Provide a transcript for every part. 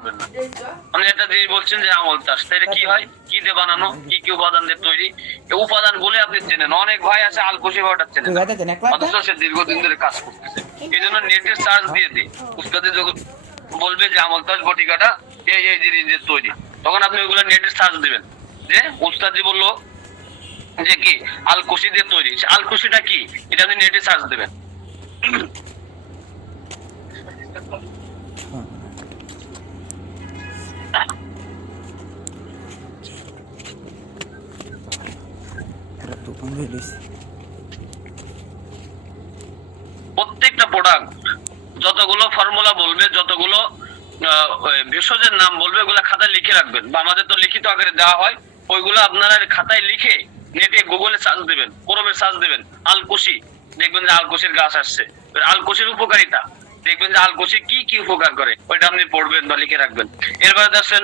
পারবেন না। আপনি একটা জিনিস বলছেন যে আমল তাস, এটা কি হয়, কি দিয়ে বানানো, কি কি উপাদান দিয়ে তৈরি, এই উপাদান বলে আপনি চেনেন। অনেক ভাই আছে আলকুশি পাউডার চেনেন, অথচ সে দীর্ঘদিন ধরে কাজ করতেছে। এই জন্য নেটের চার্জ দিয়ে দিই, উস্তাদে যখন বলবে যে আমল তাস বটিকাটা এই এই জিনিস দিয়ে তৈরি, তখন আপনি ওইগুলো নেটের চার্জ দিবেন যে উস্তাদি বললো যে কি আলকুশি দিয়ে তৈরি, আলকুশিটা কি এটা আপনি নেটে সার্চ দেবেন। প্রত্যেকটা প্রোডাক্ট যতগুলো ফর্মুলা বলবে, যতগুলো ভেষজের নাম বলবে, ওগুলা খাতায় লিখে রাখবেন, বা আমাদের তো লিখিত আকারে দেওয়া হয়, ওইগুলো আপনারা খাতায় লিখে নেটে গুগলে সার্চ দেবেন, ক্রোমে সার্চ দেবেন আলকুশি, দেখবেন যে আলকুশির গাছ আসছে। আলকুশির উপকারিতা দেখবেন যে আলকুশি কি কি উপকার করে, ওইটা আপনি পড়বেন বা লিখে রাখবেন। এরপরে দেখছেন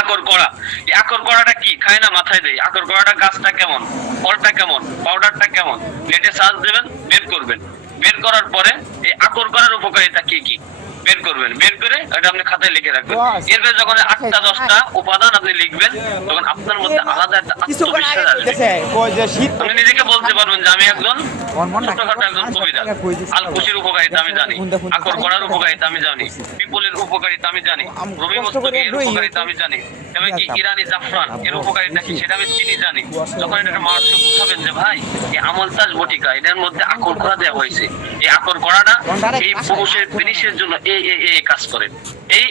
আকর করা, এই আকর করাটা কি খায় না মাথায় দেয়, আকর করাটা গাছটা কেমন, ফলটা কেমন, পাউডারটা কেমন, নেটে সার্চ দেবেন, বের করবেন। বের করার পরে এই আকর করার উপকারিতা কি কি বের করবেন, বের করে এটা আপনি খাতায় লিখে রাখবেন। এরপরে যখন 8টা 10টা উপাদান আপনি লিখবেন, তখন আপনার মধ্যে আলাদা একটা আত্মবিশ্বাস আসবে। আপনি নিজেকে বলতে পারবেন যে আমি একজন ছোটখাটো একজন কবিতা, আলকুশির উপকারিতা আমি জানি, আকর করার উপকারিতা আমি জানি, পিপলের উপকারিতা আমি জানি, রবি মস্তকের উপকারিতা আমি জানি, এবং কি ইরানি জাফরান এর উপকারিতা কি সেটা আমি চিনি জানি। যখন এটা মানুষকে বুঝাবেন যে ভাই এই আমল তাস বটিকা এটার মধ্যে আকর করা দেওয়া হয়েছে, এই আকর করাটা এই পুরুষের ফিনিশের জন্য এই কাজ করে, এই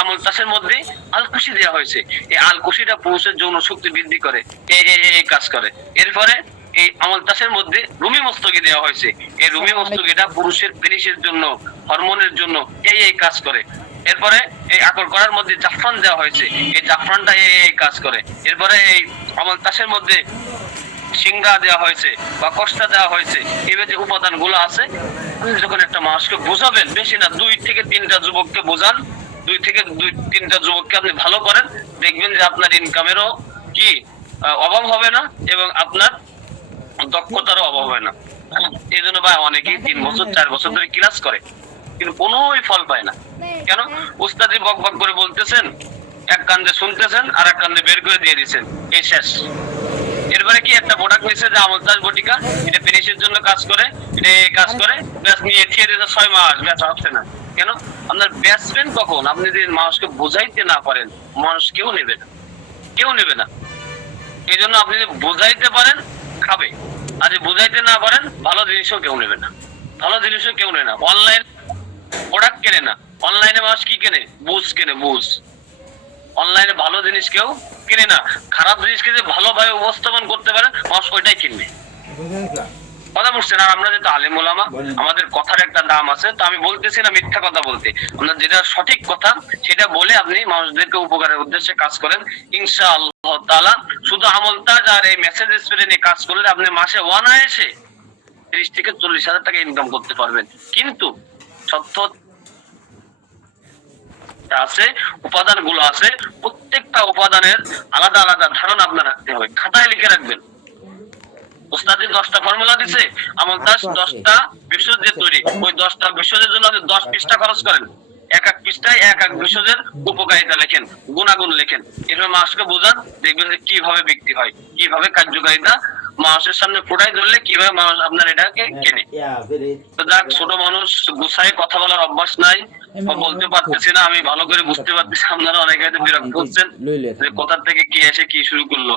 আমল তাসের মধ্যে আলকুশি দেওয়া হয়েছে, এই আলকুশিটা পুরুষের যৌন শক্তি বৃদ্ধি করে, এই কাজ করে। এরপরে এই আমল তাসের মধ্যে রুমি মস্তকি দেওয়া হয়েছে, এই রুমি মস্তকিটা পুরুষের ফিনিশের জন্য, হরমোনের জন্য এই কাজ করে। এরপরে এই আকর করার মধ্যে জাফরান দেওয়া হয়েছে, এই জাফরানটা এই কাজ করে। এরপরে এই আমল তাসের মধ্যে সিংহা দেওয়া হয়েছে বা কষ্টা দেওয়া হয়েছে, এইভাবে যে উপাদান গুলো আছে, যখন একটা মানুষকে বোঝাবেন, বেশি না 2 থেকে 3টা যুবককে বোঝান, 2 থেকে 3টা যুবককে আপনি ভালো করেন, দেখবেন যে আপনার ইনকামেরও কি অভাব হবে না, এবং আপনার দক্ষতারও অভাব হয় না। এই জন্য ভাই অনেকেই 3 বছর 4 বছর ধরে ক্লাস করে কিন্তু কোনোই ফল পায় না। কেন? উস্তাদি বক বক করে বলতেছেন, এক কান্দে শুনতেছেন আর এক কান্দে বের করে দিয়ে দিচ্ছেন, এই শেষ। এরপরে কি একটা প্রোডাক্ট নিচ্ছে যে আমল তাস বটিকা, এটা ফিনিশের জন্য কাজ করে, এটা কাজ করে, ব্যাস নিয়ে থিয়ে দিতে 6 মাস, ব্যাস হচ্ছে না। কেন? আপনার বেচবেন কখন? আপনি যদি মানুষকে বোঝাইতে না পারেন, মানুষ কেউ নেবে না, কেউ নেবে না। এই জন্য আপনি যদি বোঝাইতে পারেন খাবে, আর যদি বোঝাইতে না পারেন ভালো জিনিসও কেউ নেবে না, ভালো জিনিসও কেউ নেবে না। অনলাইন প্রোডাক্ট কেনে না, অনলাইনে মানুষ কি কেনে? বুঝ কেনে, বুঝ। অনলাইনে ভালো জিনিস কেউ কিনে না, খারাপ জিনিসকে যে ভালোভাবে উপস্থাপন করতে পারে মানুষ ওইটাই কিনবে। কথা বুঝছেন? আর আমরা যেহেতু আলেম ওলামা, আমাদের কথার একটা দাম আছে, তো আমি বলতেছি না মিথ্যা কথা বলতে, আমরা যেটা সঠিক কথা সেটা বলে আপনি মানুষদেরকে উপকারের উদ্দেশ্যে কাজ করেন, ইনশাআল্লাহ তাআলা। শুধু আমল তাজ আর এই মেসেজ স্প্রে নিয়ে কাজ করলে আপনি মাসে অনায়াসে 30 থেকে 40,000 টাকা ইনকাম করতে পারবেন। কিন্তু সত্য আছে, উপাদান গুলো আছে, প্রত্যেকটা উপাদানের আলাদা আলাদা ধারণা আপনার রাখতে হবে, খাতায় লিখে রাখবেন। উস্তাদি 10টা ফর্মুলা দিছে, আমল তাস 10টা ভেষজ দিয়ে তৈরি, ওই 10টা ভেষজের জন্য আপনি 10 পৃষ্ঠা খরচ করেন, এক এক পৃষ্ঠায় এক এক ভেষজের উপকারিতা লেখেন, গুণাগুণ লেখেন। এভাবে মানুষকে বোঝান, দেখবেন যে কিভাবে বিক্রি হয়, কিভাবে কার্যকারিতা মানুষের সামনে ফুটাই ধরলে কিভাবে মানুষ আপনার এটাকে কেনে। তো যাক, ছোট মানুষ গুছাই কথা বলার অভ্যাস নাই, বলতে পারতেছি না, আমি ভালো করে বুঝতে পারতেছি আপনারা অনেকে হয়তো বিরক্ত হচ্ছেন যে কোথা থেকে কি এসে কি শুরু করলো।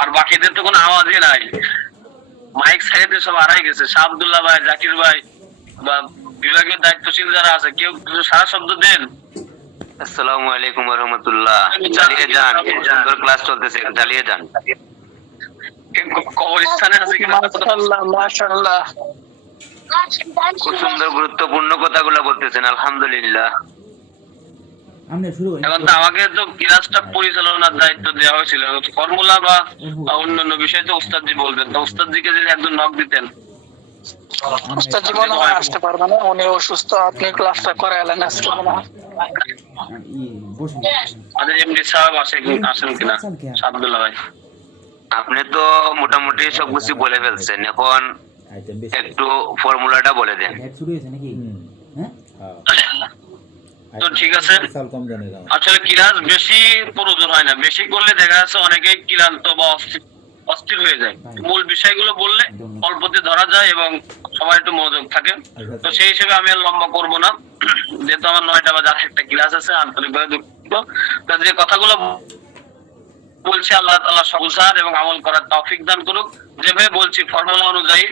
আর বাকিদের তো কোনো আওয়াজই নাই, মাইক সাইডে সব হারাই গেছে। শাহ আব্দুল্লাহ ভাই, জাকির ভাই বা বিভাগীয় দায়িত্বশীল যারা আছে, কেউ সারা শব্দ দেন। আসসালামু আলাইকুম ওয়া রাহমাতুল্লাহ। চালিয়ে যান, সুন্দর ক্লাস চলতেছে, চালিয়ে যান। কবরস্থানে আছে কিনা? মাশাআল্লাহ মাশাআল্লাহ, খুব সুন্দর গুরুত্বপূর্ণ কথাগুলো বলতেছেন, আলহামদুলিল্লাহ। এখন তো আমাকে তো ক্লাসটা পরিচালনার দায়িত্ব দেওয়া হয়েছিল, ফর্মুলা বা অন্যান্য বিষয় তো উস্তাদজি বলবেন, তো উস্তাদজিকে যদি একজন নক দিতেন। উস্তাদ জীবন আসতে পারবে না, উনি অসুস্থ, আপনি ক্লাসটা করালেন আজকে মনে হয়। আচ্ছা, এমডি সাহেব আসেন কিনা? আব্দুল্লাহ ভাই, আপনি তো মোটামুটি সবকিছু বলে ফেলছেন, এখন একটু ফর্মুলাটা বলে দেন। তো ঠিক আছে, আসলে ক্লাস বেশি প্রয়োজন হয় না, বেশি করলে দেখা যাচ্ছে অনেকেই ক্লান্ত বা অস্থির হয়ে যায়। মূল বিষয়গুলো বললে অল্পতে ধরা যায় এবং সবাই একটু মনোযোগ থাকে। তো সেই হিসেবে আমি আর লম্বা করব না, যেহেতু আমার 9টা বাজে আরেকটা ক্লাস আছে। আন্তরিকভাবে দুঃখিত। তো যে কথাগুলো বলছি আল্লাহ তাআলা সবুজার এবং আমল করার তৌফিক দান করুক। যেভাবে বলছি ফর্মুলা অনুযায়ী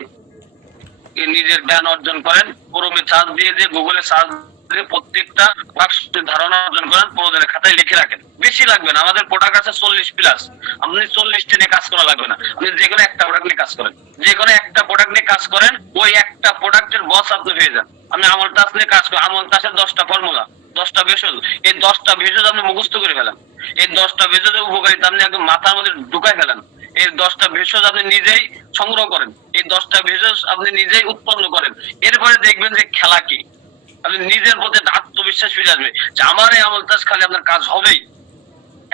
নিজের জ্ঞান অর্জন করেন, ক্রমে সার্চ দিয়ে গুগলে সার্চ দিয়ে প্রত্যেকটা বাক্সের ধারণা অর্জন করেন, প্রয়োজনে খাতায় লিখে রাখেন। বেশি লাগবে না, আমাদের প্রোডাক্ট আছে 40+। আপনি 40টা নিয়ে কাজ করা লাগবে না, আপনি যে কোনো একটা প্রোডাক্ট নিয়ে কাজ করেন, যে কোনো একটা প্রোডাক্ট নিয়ে কাজ করেন, ওই একটা প্রোডাক্টের বস আপনি হয়ে যান। আপনি আমল তাস নিয়ে কাজ করেন, আমল তাসের 10টা ফর্মুলা, 10টা ভেষজ, এই 10টা ভেষজ আপনি মুখস্থ করে ফেলেন। এই 10টা ভেষজের উপকারিতা আপনি একদম মাথার মধ্যে ঢুকাই ফেলেন। এই 10টা ভেষজ আপনি নিজেই সংগ্রহ করেন, এই 10টা ভেষজ আপনি নিজেই উৎপন্ন করেন। এরপরে দেখবেন যে খেলা কি, আপনি নিজের প্রতি আত্মবিশ্বাস ফিরে আসবে যে আমার এই আমল তাস খালি আপনার কাজ হবেই।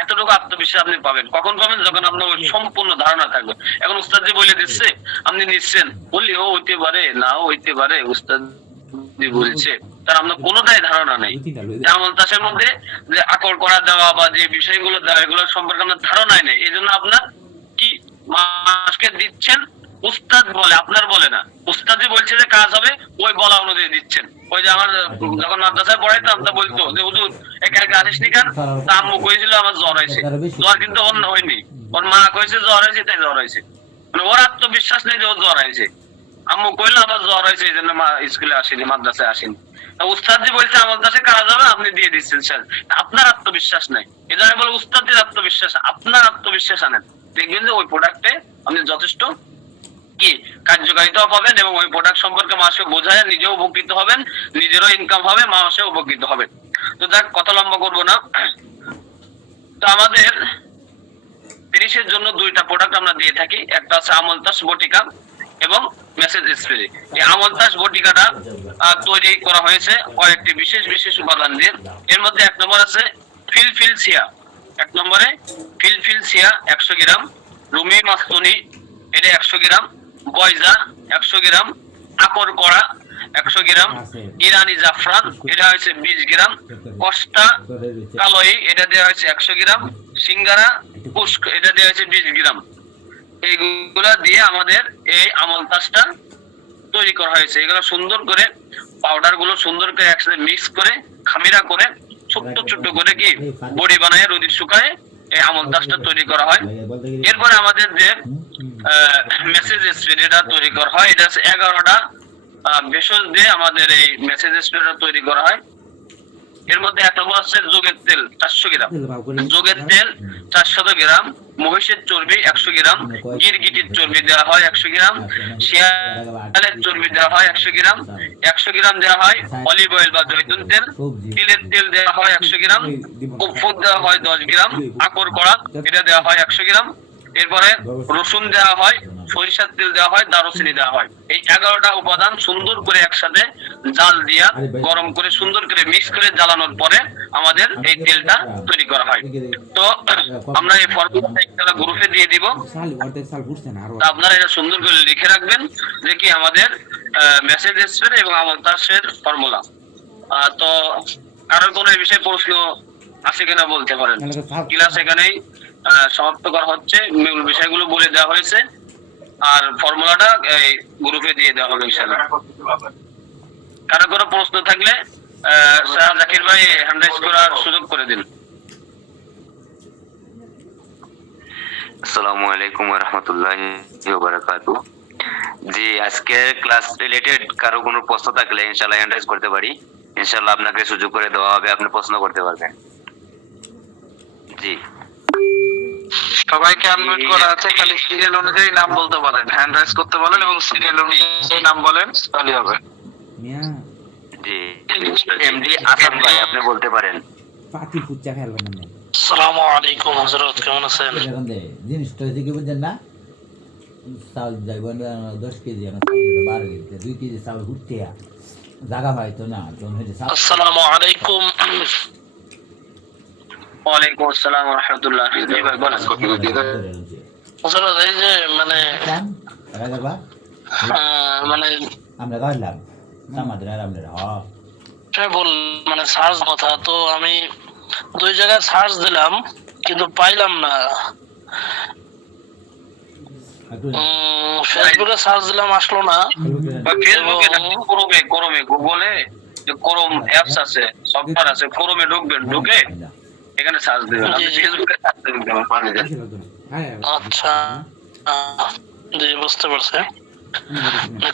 এতটুকু আত্মবিশ্বাস আপনি পাবেন। কখন পাবেন? যখন আপনার ওই সম্পূর্ণ ধারণা থাকবে। এখন উস্তাদ জি বলে দিচ্ছে, আপনি নিচ্ছেন, বললি ও হইতে পারে, নাও হইতে পারে, উস্তাদ জি বলছে, তার আপনার কোনোটাই ধারণা নেই। আমল তাসের মধ্যে যে আকর করা দেওয়া বা যে বিষয়গুলো দেওয়া, এগুলো সম্পর্কে আপনার ধারণাই নেই। এই জন্য আপনার কি মাসকে দিচ্ছেন উস্তাদ বলে, আপনার বলে না। উস্তাদ জি বলছে যে কাজ হবে, ওই বলা অনুযায়ী দিচ্ছেন। ওই যে আমার যখন মাদ্রাসায় পড়াইতাম, তা বলতো যে হুজুর একা আসিস নি কেন? তা আম্মু কইছিল আমার জ্বর হয়েছে। জ্বর কিন্তু ওর হয়নি, ওর মা কইছে জ্বর হয়েছে, তাই জ্বর হয়েছে। মানে ওর আত্মবিশ্বাস নেই যে ওর জ্বর হয়েছে। আম্মু কইলো আমার জ্বর হয়েছে, এই জন্য মা স্কুলে আসেনি, মাদ্রাসায় আসেনি। উস্তাদ জি বলছে আমার কাছে কাজ হবে, আপনি দিয়ে দিচ্ছেন স্যার। আপনার আত্মবিশ্বাস নাই, এই জন্য বলে উস্তাদের আত্মবিশ্বাস, আপনার আত্মবিশ্বাস আনেন। দেখবেন যে ওই প্রোডাক্টে আপনি যথেষ্ট কি কার্যকারিতাও পাবেন এবং ওই প্রোডাক্ট সম্পর্কে মানুষকে বোঝায় নিজেও উপকৃত হবেন, নিজেরও ইনকাম হবে, মানুষও উপকৃত হবে। তো যাক, কথা লম্বা করবো না। তো আমাদের 30-এর জন্য 2টা প্রোডাক্ট আমরা দিয়ে থাকি, একটা আছে আমল তাস বটিকা এবং মেসেজ স্প্রে। এই আমল তাস বটিকাটা তৈরি করা হয়েছে কয়েকটি বিশেষ উপাদান দিয়ে। এর মধ্যে 1 নম্বর আছে ফিলফিলসিয়া, 1 নম্বরে ফিলফিলসিয়া 100 গ্রাম, রুমি মাস্তুনি এটা 100 গ্রাম, বয়জা 100 গ্রাম, আকর করা 100 গ্রাম, ইরানি জাফরান এটা হয়েছে 20 গ্রাম, কস্টা কালোই এটা দেওয়া হয়েছে 100 গ্রাম, সিঙ্গারা পুষ্ক এটা দেওয়া হয়েছে 20 গ্রাম। এইগুলা দিয়ে আমাদের এই আমল তাসটা তৈরি করা হয়েছে। এগুলো সুন্দর করে পাউডার গুলো সুন্দর করে একসাথে মিক্স করে খামিরা করে ছোট্ট করে কি বড়ি বানায় রোদে শুকায় এই আমল তাসটা তৈরি করা হয়। এরপরে আমাদের যে মেসেজ স্প্রেটা তৈরি করা হয়, এটা 11টা ভেষজ দিয়ে আমাদের এই মেসেজ স্প্রেটা তৈরি করা হয়। এর মধ্যে 1 নম্বর আছে যোগের তেল 400 গ্রাম, যোগের তেল 400 গ্রাম, মহিষের চর্বি 100 গ্রাম, গিরগিটির চর্বি দেওয়া হয় 100 গ্রাম, শিয়ালের চর্বি দেওয়া হয় 100 গ্রাম, 100 গ্রাম দেওয়া হয় অলিভ অয়েল বা জৈতুন তেল, তিলের তেল দেওয়া হয় 100 গ্রাম, কর্পূর দেওয়া হয় 10 গ্রাম, আকর করা এটা দেওয়া হয় 100 গ্রাম। এরপরে রসুন দেওয়া হয়, সরিষার তেল দেওয়া হয়, দারুচিনি দেওয়া হয়। এই 11টা উপাদান সুন্দর করে একসাথে জাল দিয়া গরম করে সুন্দর করে মিক্স করে জ্বালানোর পরে আমাদের এই তেলটা তৈরি করা হয়। তো আমরা এই ফর্মুলাটা একটা গ্রুপে দিয়ে দিব, আপনারা এটা সুন্দর করে লিখে রাখবেন যে কি আমাদের মেসেজ স্প্রে এবং আমল তাসের ফর্মুলা। তো কারোর কোনো এই বিষয়ে প্রশ্ন আছে কিনা বলতে পারেন। ক্লাস এখানেই সমাপ্ত করা হচ্ছে, মূল বিষয়গুলো বলে দেওয়া হয়েছে আর ফর্মুলাটা এই গ্রুপে দিয়ে দেওয়া হবে ইনশাআল্লাহ। কারো কোনো প্রশ্ন থাকলে স্যার জাকির ভাই হ্যান্ড রাইজ করার সুযোগ করে দিন। আসসালামু আলাইকুম ওয়া রাহমাতুল্লাহি ওয়া বারাকাতুহু। জি, আজকে ক্লাস রিলেটেড কারো কোনো প্রশ্ন থাকলে ইনশাআল্লাহ হ্যান্ড রাইজ করতে পারি, ইনশাআল্লাহ আপনাকে সুযোগ করে দেওয়া হবে, আপনি প্রশ্ন করতে পারবেন। জি, সবাইকে আনমিউট করা আছে, খালি সিরিয়াল অনুযায়ী নাম বলতে বলেন, হ্যান্ড রাইজ করতে বলেন এবং সিরিয়াল অনুযায়ী নাম বলেন, তাহলে হবে। জি, এমডি আসাদ ভাই আপনি বলতে পারেন। পাতি ফুচা খেলবেন না। আসসালামু আলাইকুম হযরত, কেমন আছেন? এখন দে জিনিসটা হচ্ছে কি বুঝছেন না, চাউল যাইবেন 10 কেজি, 12 কেজি, 2 কেজি চাউল উঠতে জায়গা হয়তো না। আসসালামু আলাইকুম। ওয়ালাইকুম আসসালাম ওয়া রাহমাতুল্লাহ। জি ভাই বলেন। হযরত এই যে মানে মানে আমরা গাইলাম আমাদের আর আমরা বল মানে সার্চ কথা তো আমি 2 জায়গায় সার্চ দিলাম কিন্তু পাইলাম না। ফেসবুকে সার্চ দিলাম আসলো না। বা ফেসবুকে না, ক্রোমে গুগলে যে ক্রোম অ্যাপস আছে, সফটওয়্যার আছে, ক্রোমে ঢুকবেন, ঢুকে এখানে সার্চ দিবেন। আপনি ফেসবুকে সার্চ দিবেন। আচ্ছা, জি বুঝতে পারছি।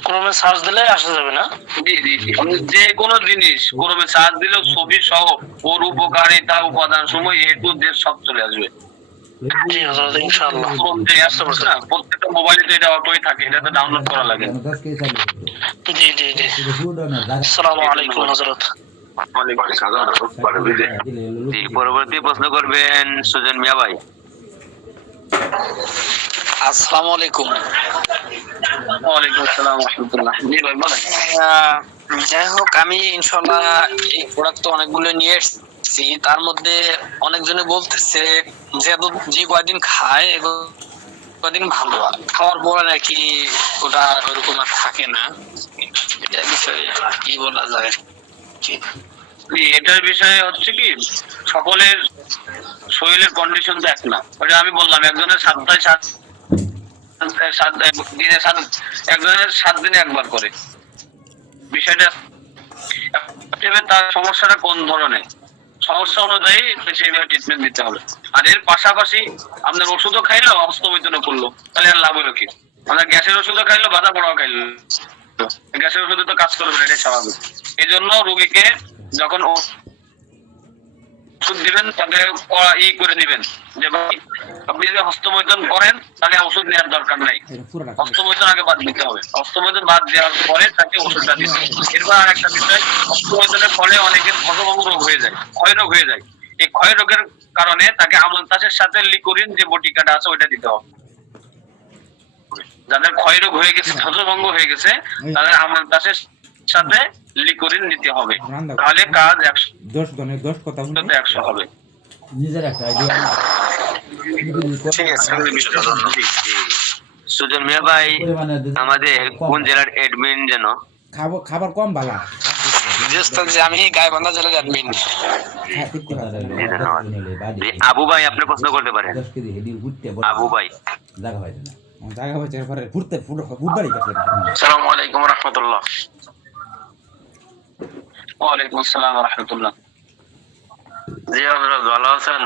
ক্রোমে সার্চ দিলে আসা যাবে না? জি জি জি, আপনি যে কোনো জিনিস ক্রোমে সার্চ দিলেও ছবি সহ ওর উপকারিতা, উপাদান সময় এ টু জেড সব চলে আসবে। জি হযরত, ইনশাআল্লাহ। ক্রোম যে অ্যাপস আছে না, প্রত্যেকটা মোবাইলে তো এটা অটোই থাকে, এটা তো ডাউনলোড করা লাগে। জি জি জি। আসসালামু আলাইকুম হযরত। জি, পরবর্তী প্রশ্ন করবেন সুজন মিয়া ভাই। আসসালামু আলাইকুম। ওয়ালাইকুম আসসালাম ওয়া রাহমাতুল্লাহ। জি ভাই বলেন। যাই হোক, আমি ইনশাআল্লাহ এই প্রোডাক্ট তো অনেকগুলো নিয়ে এসেছি, তার মধ্যে অনেকজনে বলতেছে যে কয়দিন খায় এগুলো কদিন ভালো, খাওয়ার পরে নাকি ওটা ওরকম আর থাকে না। এটা বিষয়ে কি বলা যায়? জি, এটার বিষয়ে হচ্ছে কি, সকলের শরীরের কন্ডিশন তো এক না। ওটা আমি বললাম, একজনের সপ্তাহে 7 দিনে একবার করে। বিষয়টা তার সমস্যাটা কোন ধরনের, সমস্যা অনুযায়ী সেইভাবে ট্রিটমেন্ট দিতে হবে। আর এর পাশাপাশি আপনার ওষুধও খাইলো, হস্তমৈথুনও করলো, তাহলে আর লাভ হলো কি? আপনার গ্যাসের ওষুধও খাইলো, বাধা পড়াও খাইলো, গ্যাসের ওষুধে তো কাজ করবে না, এটাই স্বাভাবিক। এই জন্য রোগীকে যখন ওষুধ দিবেন তাকে করে দিবেন যে ভাই আপনি যদি হস্তমৈথুন করেন তাহলে ওষুধ নেওয়ার দরকার নাই, হস্তমৈথুন আগে বাদ দিতে হবে। হস্তমৈথুন বাদ দেওয়ার পরে তাকে ওষুধটা দিতে হবে। এরপর আর একটা বিষয়, হস্তমৈথুনের ফলে অনেকের ক্ষতভঙ্গ রোগ হয়ে যায়, ক্ষয় রোগ হয়ে যায়। এই ক্ষয় রোগের কারণে তাকে আমল তাসের সাথে লিকোরিন যে বটিকাটা আছে ওইটা দিতে হবে। যাদের ক্ষয় রোগ হয়ে গেছে, ক্ষতভঙ্গ হয়ে গেছে, তাদের আমল তাসের সাথে লিকোরিন নিতে হবে, তাহলে কাজ 100 হবে। নিজের একটা আইডিয়া। ঠিক আছে। সুজন মিয়া ভাই আমাদের কোন জেলার অ্যাডমিন যেন? খাবার কম বালা। যে আমি গাইবান্ধা জেলার অ্যাডমিন। আবু ভাই আপনি প্রশ্ন করতে পারেন। আবু ভাই জায়গা পাইছে না, জায়গা পাইছে পরে ফুটবাড়ি কাছে। আসসালামু আলাইকুম ওয়া রাহমাতুল্লাহ। ওয়ালাইকুম আসসালাম ওয়া রাহমাতুল্লাহ। জি হযরত, ভালো আছেন?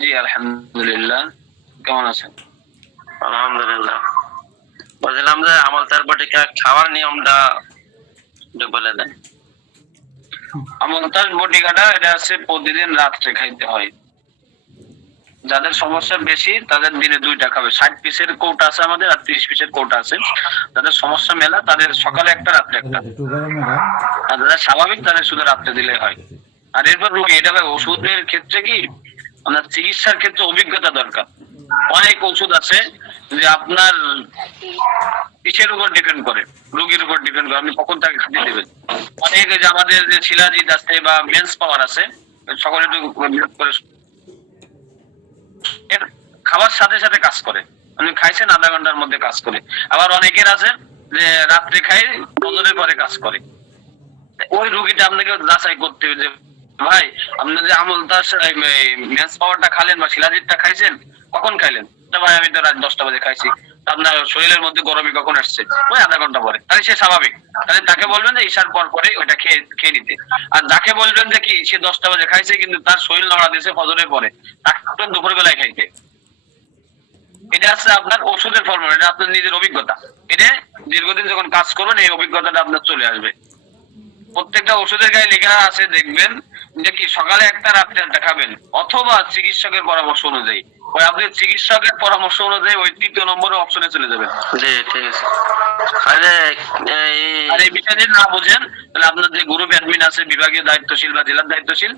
জি আলহামদুলিল্লাহ, কেমন আছেন? আলহামদুলিল্লাহ। বলছিলাম যে আমল তার বটিকা খাওয়ার নিয়মটা একটু বলে দেন। আমলতাস বটিকাটা এটা হচ্ছে প্রতিদিন রাত্রে খাইতে হয়। যাদের সমস্যা বেশি তাদের দিনে 2টা খাবে। 60 পিসের কৌটা আছে আমাদের, আর 30 পিসের কৌটা আছে। যাদের সমস্যা মেলা তাদের সকালে একটা, রাত্রে একটা। আর যারা স্বাভাবিক তাদের শুধু রাত্রে দিলে হয়। আর এরপর এটা ওষুধের ক্ষেত্রে কি, আপনার চিকিৎসার ক্ষেত্রে অভিজ্ঞতা দরকার। অনেক ওষুধ আছে যে আপনার কিসের উপর ডিপেন্ড করে, রোগীর উপর ডিপেন্ড করে আপনি কখন তাকে খাদ্য দেবেন। অনেক যে আমাদের যে শিলাজিৎ আছে বা মেন্স পাওয়ার আছে, সকলে একটু বিরোধ করে খাবার সাথে সাথে কাজ করে, আপনি খাইছেন 1/2 ঘন্টার মধ্যে কাজ করে। আবার অনেকের আছে যে রাত্রে খাই ফজরের পরে কাজ করে। ওই রোগীটা আপনাকে যাচাই করতে হবে যে ভাই আপনি যে আমলতাস মেন্স পাওয়ারটা খালেন বা শিলাজিৎটা খাইছেন, কখন খাইলেন? ভাই আমি তো রাত 10টা বাজে খাইছি। আপনার শরীরের মধ্যে গরমই কখন আসছে? ওই 1/2 ঘন্টা পরে। তাহলে সে স্বাভাবিক। তাহলে তাকে বলবেন যে ঈশার পর পরে ওইটা খেয়ে নিতে। আর যাকে বলবেন যে কি সে 10টা বাজে খাইছে কিন্তু তার শরীর নড়া দিয়েছে ফজরের পরে, তাকে দুপুর বেলায় খাইতে। এটা আছে আপনার ওষুধের ফর্মুলা, এটা আপনার নিজের অভিজ্ঞতা। এটা দীর্ঘদিন যখন কাজ করবেন এই অভিজ্ঞতাটা আপনার চলে আসবে। প্রত্যেকটা ওষুধের গায়ে লেখা আছে দেখবেন যে কি সকালে একটা, রাত্রে একটা খাবেন, অথবা চিকিৎসকের পরামর্শ অনুযায়ী। ওই আপনি চিকিৎসকের পরামর্শ অনুযায়ী ওই 3য় নম্বরের অপশনে চলে যাবেন। জি ঠিক আছে। আর এই বিষয় যদি না বুঝেন তাহলে আপনার যে গ্রুপ অ্যাডমিন আছে, বিভাগীয় দায়িত্বশীল বা জেলার দায়িত্বশীল,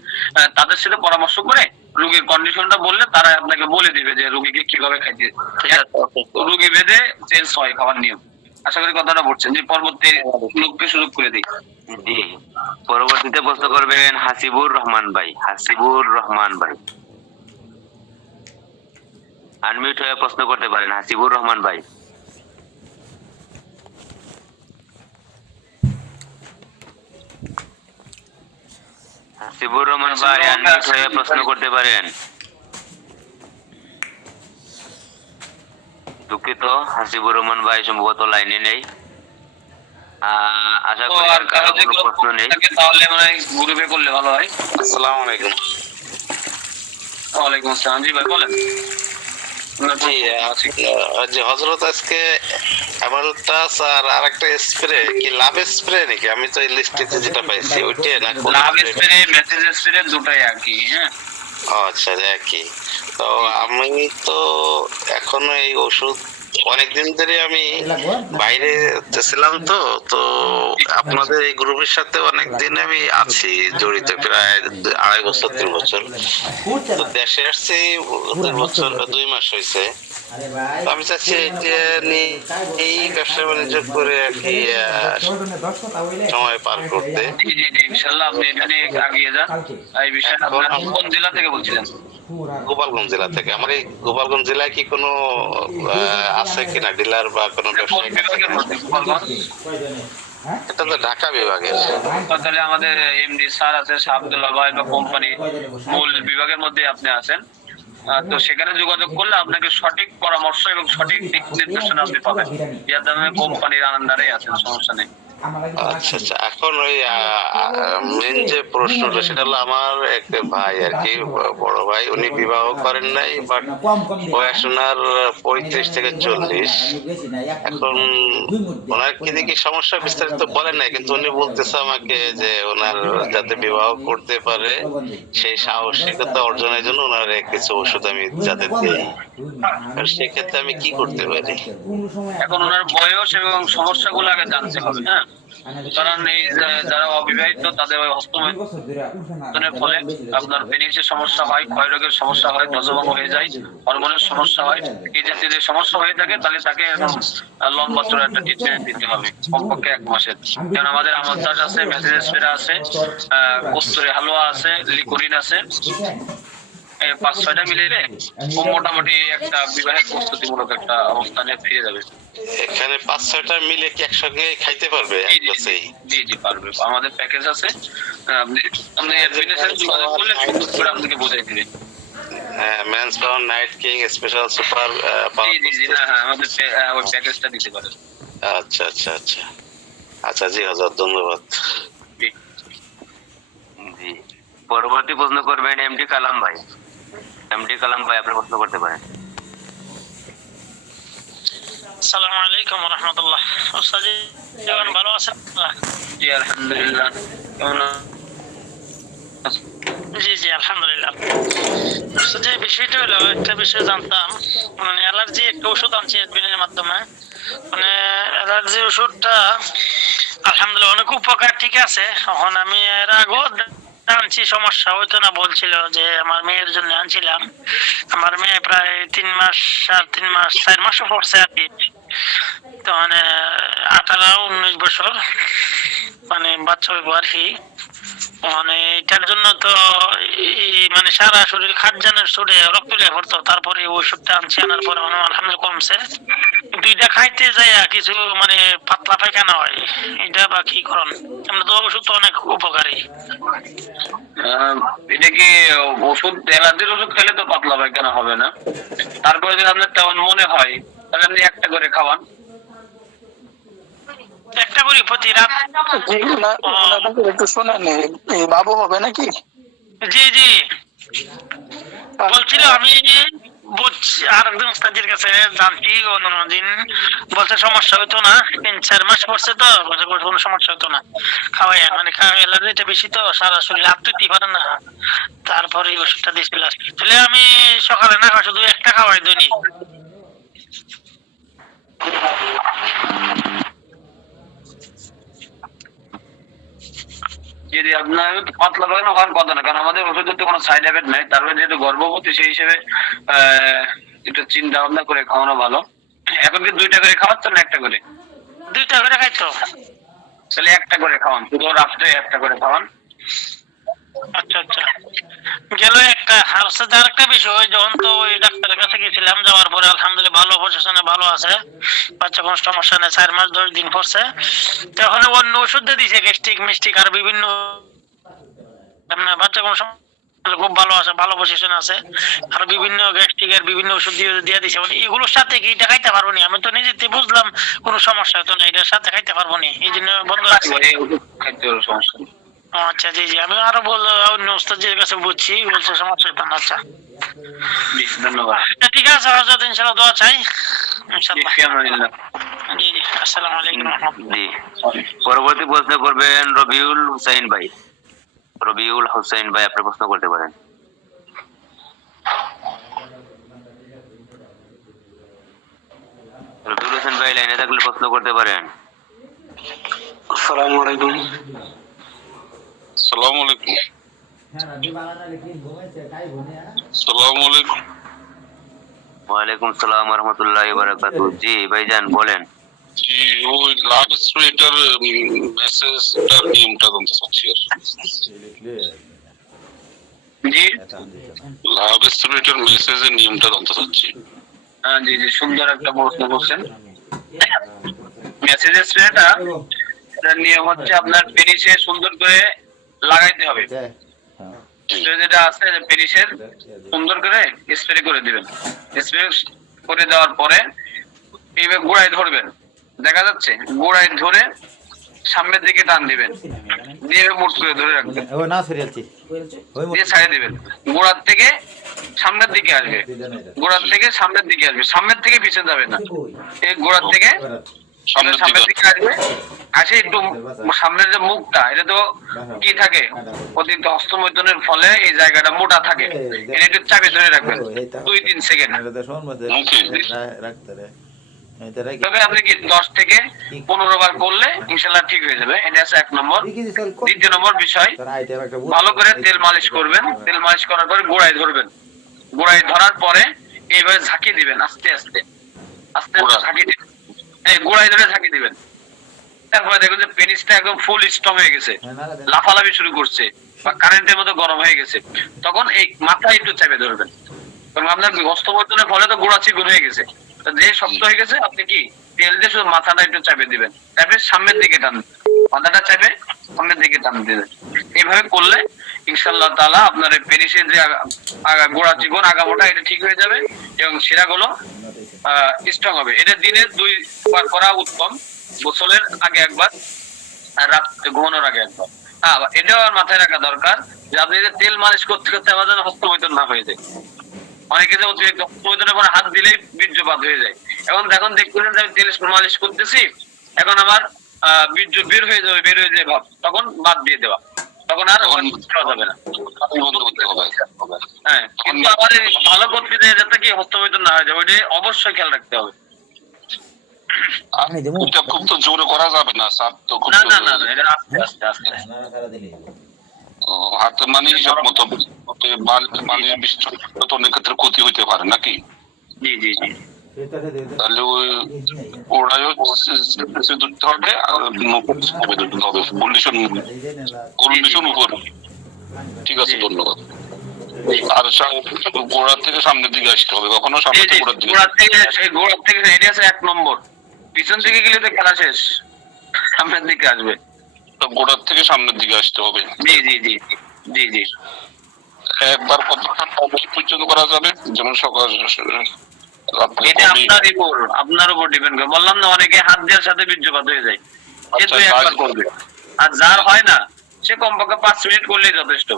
তাদের সাথে পরামর্শ করে রোগীর কন্ডিশনটা বললে তারা আপনাকে বলে দিবে যে রোগীকে কিভাবে খাইতে, রোগী ভেদে চেঞ্জ হয় খাওয়ার নিয়ম। আশা করি কথাটা বলছেন। যে পরবর্তী লোককে সুযোগ করে দিই। জি, পরবর্তীতে প্রশ্ন করবেন হাসিবুর রহমান ভাই। হাসিবুর রহমান ভাই আনমিউট হয়ে প্রশ্ন করতে পারেন। হাসিবুর রহমান ভাই। হাসিবুর রহমান ভাই আনমিউট হয়ে প্রশ্ন করতে পারেন। দুঃখিত, হাসিবুর রহমান ভাই সম্ভবত লাইনে নেই। আশা তো করি আর কারো কোনো যেগুলো প্রশ্ন নেই। থাকে তাহলে মানে গ্রুপে করলে ভালো হয়। আসসালামু আলাইকুম। ওয়ালাইকুম আসসালাম। জি ভাই বলেন। জি যে হযরত আজকে অ্যামালটাস আর আরেকটা স্প্রে কি লাভ স্প্রে নাকি? আমি তো এই লিস্টে যেটা পাইছি ওইটা না কোন লাভ স্প্রে মেসেজ স্প্রে দুটাই একই। হ্যাঁ, ও আচ্ছা একই। তো আমি তো এখনো এই ওষুধ অনেকদিন ধরে আমি বাইরে ছিলাম, তো তো আপনাদের এই গ্রুপের সাথে অনেকদিন আমি আছি জড়িত, প্রায় 2.5 বছর 3 বছর। তো দেশে আসছি 2 বছর 2 মাস হয়েছে। আরে ভাই তো আমি চাচ্ছি যে এই ব্যবসা বাণিজ্য করে আর কি সময় পার করতে। জি জি জি, ইনশাআল্লাহ আপনি এটা নিয়ে এগিয়ে যান। এই বিষয়ে আপনার কোন জেলা থেকে বলছিলেন? গোপালগঞ্জ জেলা থেকে। আমার এই গোপালগঞ্জ জেলায় কি কোনো আছে কিনা ডিলার বা কোনো কোন ব্যবসায়িক আছে বিভাগের কিনা? মধ্যে গোপালগঞ্জ? এটা তো ঢাকা বিভাগের। তাহলে আমাদের এমডি স্যার আছে শাহ আব্দুল্লাহ ভাই বা কোম্পানি মূল বিভাগের মধ্যে আপনি আছেন। তো সেখানে যোগাযোগ করলে আপনাকে সঠিক পরামর্শ এবং সঠিক দিক নির্দেশনা আপনি পাবেন। যাতে আপনি কোম্পানির আন্ডারে আছেন, সমস্যা নেই। আচ্ছা আচ্ছা, এখন ওই মেন যে প্রশ্নটা সেটা হলো আমার এক ভাই আর কি, বড় ভাই, উনি বিবাহ করেন নাই, বাট বয়স ওনার 35 থেকে 40। এখন ওনার কি দেখি সমস্যা বিস্তারিত বলেন নাই, কিন্তু উনি বলতেছে আমাকে যে ওনার যাতে বিবাহ করতে পারে সেই সাহসিকতা অর্জনের জন্য ওনার কিছু ওষুধ আমি যাতে দিই। আর সেক্ষেত্রে আমি কি করতে পারি? এখন ওনার বয়স এবং সমস্যাগুলো আগে জানতে হবে। হ্যাঁ, কারণ এই যারা অবিবাহিত তাদের ওই হস্তমৈথুনের ফলে আপনার পেনিসের সমস্যা হয়, ক্ষয় রোগের সমস্যা হয়, ধ্বজভঙ্গ হয়ে যায়, হরমোনের সমস্যা হয়। এই জাতীয় যে সমস্যা হয়ে থাকে তাহলে তাকে লম্বা চড়া একটা ট্রিটমেন্ট দিতে হবে, কমপক্ষে 1 মাসের। কারণ আমাদের আমলতাজ আছে, মেসেজ স্প্রে আছে, কস্তুরি হালুয়া আছে, লিকোরিন আছে। 5-6টা মিলে ও মোটামুটি একটা বিবাহের প্রস্তুতিমূলক একটা অবস্থানে ফিরে যাবে। এখানে 5-6টা মিলে কি একসঙ্গে খাইতে পারবে? জি জি পারবে। আমাদের প্যাকেজ আছে, আপনি অ্যাডমিনের সাথে যোগাযোগ করলে সুন্দর করে আপনাকে বোঝাই দিবে। মেন্স পাওয়ার, নাইট কিং, স্পেশাল সুপার জি জি জি, হ্যাঁ আমাদের ওই প্যাকেজটা দিতে পারেন। আচ্ছা আচ্ছা আচ্ছা আচ্ছা, জি হযরত ধন্যবাদ। জি। জি, পরবর্তী প্রশ্ন করবেন এমডি কালাম ভাই। এমডি কালাম ভাই আপনি প্রশ্ন করতে পারেন। আসসালামু আলাইকুম ওয়া রাহমাতুল্লাহ। ওস্তাদ জীবন ভালো আছেন? জি আলহামদুলিল্লাহ। কেমন জি জি আলহামদুলিল্লাহ। ওস্তাদ যে বিষয়টা হলো, একটা বিষয় জানতাম, মানে অ্যালার্জি একটা ওষুধ আনছি এডমিনের মাধ্যমে। মানে অ্যালার্জি ওষুধটা আলহামদুলিল্লাহ অনেক উপকার, ঠিক আছে। এখন আমি এর আগেও আনছি, সমস্যা হইতো না বলছিল, যে আমার মেয়ের জন্য আনছিলাম। আমার মেয়ে প্রায় 3 মাস, 3.5 মাস, 4 মাসও পড়ছে আর কি। তো মানে 18-19 বছর মানে বাচ্চা হইব আর কি। মানে এটার জন্য তো মানে সারা শরীর খাদ্যানের সুরে রক্ত লেগে পড়তো। তারপরে ওষুধটা আনছি, আনার পরে মানে আলহামদুলিল্লাহ কমছে। 2টা খাইতে যাই কিছু মানে পাতলা পায়খানা হয়, এটা বা কি করণ? আমরা তো ওষুধ তো অনেক উপকারী। এটা কি ওষুধ, অ্যালার্জির ওষুধ খেলে তো পাতলা পায়খানা হবে না। তারপরে যদি আপনার তেমন মনে হয় তাহলে আপনি একটা করে খাওয়ান। একটা করে প্রতি রাত? একটু শোনেন, বাবু হবে নাকি? জি জি বলছিল, আমি বুঝছি। আর একজন উস্তাদের কাছে জানছি, অন্যদিন বলছে সমস্যা হইতো না, 3-4 মাস পড়ছে তো, বলছে কোনো সমস্যা হতো না। খাওয়াই মানে অ্যালার্জিটা বেশি তো, সারা শরীর হাত তুইতে পারে না। তারপরে এই ওষুধটা দিয়েছিল। তাহলে আমি সকালে না খাওয়া, শুধু একটা খাওয়াই দৈনিক। যদি আপনার পাতলা পায়খানা হওয়ার কথা না, কারণ আমাদের ওষুধের তো কোনো সাইড এফেক্ট নাই। তারপরে যেহেতু গর্ভবতী, সেই হিসেবে একটু চিন্তা ভাবনা করে খাওয়ানো ভালো। এখন কি 2টা করে খাওয়াচ্ছেন না একটা করে? 2টা করে খাইতো। তাহলে একটা করে খাওয়ান, শুধু রাত্রে একটা করে খাওয়ান। আচ্ছা আচ্ছা, গেল একটা। আর আরেকটা বিষয়, যখন তো ওই ডাক্তারের কাছে গেছিলাম, যাওয়ার পরে আলহামদুলিল্লাহ ভালো পজিশনে ভালো আছে, বাচ্চা কোনো সমস্যা নেই, 4 মাস 10 দিন পড়ছে। তখন অন্য ওষুধ দিয়েছে, গ্যাস্ট্রিক মিস্ট্রিক আর বিভিন্ন এমনি বাচ্চা কোনো সমস্যা খুব ভালো আছে, ভালো পজিশন আছে। আর বিভিন্ন গ্যাস্ট্রিকের বিভিন্ন ওষুধ দিয়ে দিছে, মানে এগুলোর সাথে কি এটা খাইতে পারবো না? আমি তো নিজেতে বুঝলাম কোনো সমস্যা হতো না, এটার সাথে খাইতে পারবো না, এই জন্য বন্ধ রাখছি। এই ওষুধ খাইতে হবে, সমস্যা নেই। ও আচ্ছা, জি জি, আমি আরো অন্য ওস্তাদের কাছে বুঝছি, বলছে সমস্যা হতো না। আচ্ছা জি, ধন্যবাদ। ঠিক আছে হযরত, ইনশাআল্লাহ দোয়া চাই জি, ইনশাআল্লাহ। ফি আমানিল্লাহ। জি জি, আসসালামু আলাইকুম ওয়া রাহমাতুল্লাহ। জি, পরবর্তী প্রশ্ন করবেন রবিউল হুসাইন ভাই। রবিউল হুসাইন ভাই, আপনি প্রশ্ন করতে পারেন। রবিউল হোসেন ভাই লাইনে থাকলে প্রশ্ন করতে পারেন। আসসালামু আলাইকুম। আসসালামু আলাইকুম। হ্যাঁ রাজি বানানা লিখি ঘুমাইছে তাই বনে আসসালামু আলাইকুম। ওয়ালাইকুম সালাম ওয়া রাহমাতুল্লাহি ওয়া বারাকাতুহু। জি ভাইজান বলেন। জি, ওই লাভ স্টোরিটার মেসেজটার নিয়মটা জানতে চাচ্ছি। জি, লাভ স্টোরিটার মেসেজের নিয়মটা জানতে চাচ্ছি। জি জি, সুন্দর একটা প্রশ্ন করছেন। মেসেজের স্প্রেটা, এটার নিয়ম হচ্ছে আপনার পেনিসে সুন্দর করে লাগাইতে হবে। স্প্রে যেটা আছে পেনিসের সুন্দর করে স্প্রে করে দিবেন। স্প্রে করে দেওয়ার পরে এইভাবে গোড়ায় ধরবেন, দেখা যাচ্ছে, গোড়ায় ধরে সামনের দিকে টান দিবেন, দিয়ে মুট করে ধরে রাখবেন, ও না সরিয়ালছি দিয়ে ছাড়ে দিবেন। গোড়ার থেকে সামনের দিকে আসবে, গোড়ার থেকে সামনের দিকে আসবে, সামনের থেকে পিছনে যাবে না। এই গোড়ার থেকে সামনের দিকে আসবে, আসে একটু সামনের যে মুখটা, এটা তো কি থাকে, অতিরিক্ত হস্তমৈথুনের ফলে এই জায়গাটা মোটা থাকে, এটা একটু চাপে ধরে রাখবেন 2-3 সেকেন্ড। তবে আপনি কি 10 থেকে 15 বার করলে ইনশাল্লাহ ঠিক হয়ে যাবে। এটা আছে 1 নম্বর। দ্বিতীয় নম্বর বিষয়, ভালো করে তেল মালিশ করবেন। তেল মালিশ করার পরে গোড়ায় ধরবেন, গোড়ায় ধরার পরে এইভাবে ঝাঁকি দিবেন, আস্তে আস্তে আস্তে আস্তে ঝাঁকি দিবেন, এই গোড়ায় ধরে ঝাঁকি দিবেন। তারপরে দেখুন যে পেনিসটা একদম ফুল স্ট্রং হয়ে গেছে, লাফালাফি শুরু করছে বা কারেন্টের মতো গরম হয়ে গেছে, তখন এই মাথায় একটু চেপে ধরবেন। কারণ আপনার হস্তমৈথুনের ফলে তো গোড়া চিকন হয়ে গেছে, তো যে শক্ত হয়ে গেছে, আপনি কি তেল দিয়ে শুধু মাথাটা একটু চাপে দিবেন, চাপে সামনের দিকে টান, মাথাটা চাপে সামনের দিকে টান দিবেন। এইভাবে করলে ইনশাআল্লাহ তাআলা আপনার এই পেনিসের যে গোড়া চিকন আগামোটা, এটা ঠিক হয়ে যাবে এবং শিরাগুলো স্ট্রং হবে। এটা দিনে 2 বার করা উত্তম, গোসলের আগে একবার আর রাতে ঘুমানোর আগে একবার। এটাও আর মাথায় রাখা দরকার যে আপনি যে তেল মালিশ করতে করতে আবার যেন হস্তমৈথুন না হয়ে যায়। অনেকে যে অতিরিক্ত হস্তমৈথুনের পরে হাত দিলেই বীর্যপাত হয়ে যায়। এখন দেখতেছেন যে আমি তেল মালিশ করতেছি, এখন আমার বীর্য বের হয়ে যায় ভাব, তখন বাদ দিয়ে দেওয়া, তখন আর করা যাবে না। হ্যাঁ, কিন্তু আমার ভালো করতে যাতে কি হস্তমৈথুন না হয়ে যায়, ওইটা অবশ্যই খেয়াল রাখতে হবে। এটা খুব তো জোরে করা যাবে না, স্যার তো খুব না না না, এটা আস্তে আস্তে আস্তে। হাতে মানে হিসাব মতো মালির বিস্তৃত অনেক ক্ষেত্রে ক্ষতি হইতে পারে নাকি? জি জি জি, তাহলে ওই ওরাও ধরতে হবে আর ধরতে হবে কন্ডিশন উপর। ঠিক আছে, ধন্যবাদ। আর গোড়া থেকে সামনের দিকে আসতে হবে, কখনো সামনে থেকে গোড়ার থেকে এটা আছে 1 নম্বর। পিছন থেকে গেলে তো খেলা শেষ, সামনের দিকে আসবে, গোড়ার থেকে সামনের দিকে আসতে হবে। জি জি জি জি জি। একবার কতক্ষণ পর্যন্ত করা যাবে? যেমন সকাল এটা আপনার উপর ডিপেন্ড করে। বললাম না, অনেকে হাত দেওয়ার সাথে বীর্যপাত হয়ে যায়, সে 2-1 বার করবে। আর যার হয় না, সে কমপক্ষে 5 মিনিট করলেই যথেষ্ট।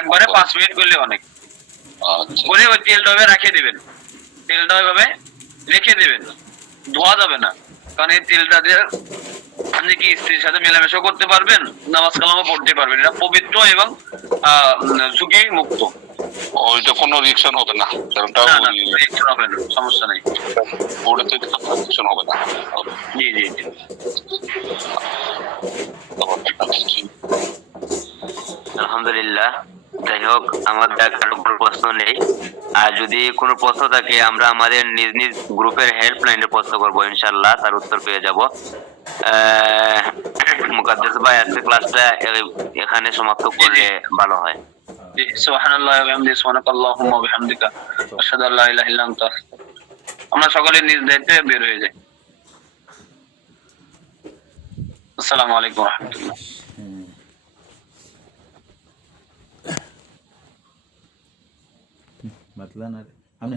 একবারে 5 মিনিট করলে অনেক। করে ওই তেলটা রেখে দিবেন, তেলটা ওইভাবে রেখে দিবেন, ধোয়া যাবে না। কারণ এই তেলটা দিয়ে আপনি কি স্ত্রীর সাথে মেলামেশা করতে পারবেন, নামাজ কালামও পড়তে পারবেন। এটা পবিত্র এবং ঝুঁকি মুক্ত। ওইটা কোনো রিঅ্যাকশন হবে না, কারণটা রিঅ্যাকশন হবে না, সমস্যা নেই, ওটাতে রিঅ্যাকশন হবে না। জি জি জি। আলহামদুলিল্লাহ। যাই হোক, আমাদের কারো কোনো প্রশ্ন নেই। আর যদি কোনো প্রশ্ন থাকে, আমরা আমাদের নিজ নিজ গ্রুপের হেল্পলাইনে প্রশ্ন করবো, ইনশাল্লাহ তার উত্তর পেয়ে যাব। মুকাদ্দাস ভাই, আজকে ক্লাসটা এখানে সমাপ্ত করলে ভালো হয়। সুবহানাল্লাহি ওয়া বিহামদিহি, সুবহানাকাল্লাহুম্মা ওয়া বিহামদিকা, আশহাদু আল্লা ইলাহা ইল্লা আনতা। আমরা সকলে নিজ দায়িত্বে বের হয়ে যাই। আসসালামু আলাইকুম ওয়া রাহমাতুল্লাহ। বাতলা না রে